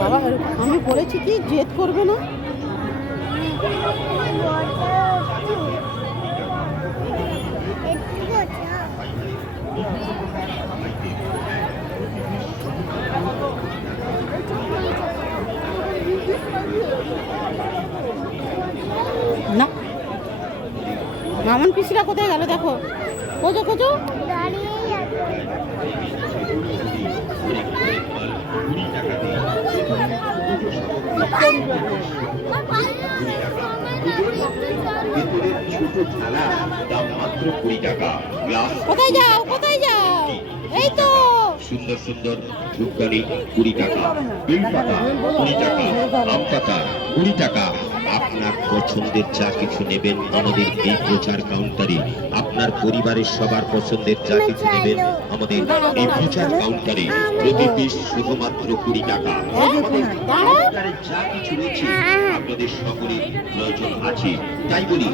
বাবা আমি বলেছি কি জেদ করবে না। না মামন পিসিরা কোথায় গেল দেখো, খোঁজো খোঁজো। কোথায় যাও কোথায় যাও, এই তো সুন্দর সুন্দর ধূপকাঠি 20 টাকা, বেলপাতা 20 টাকা, আম পাতা 20 টাকা। আপনার পছন্দের যা কিছু নেবেন আমাদের এই প্রচার কাউন্টারে, আপনার পরিবারের সবার পছন্দের যা কিছু নেবেন আমাদের এই প্রচার কাউন্টারে প্রতি পিস শুধুমাত্র 20 টাকা। আমাদের কাউন্টারে যা কিছু রয়েছে আপনাদের সকলের প্রয়োজন আছে, তাই বলি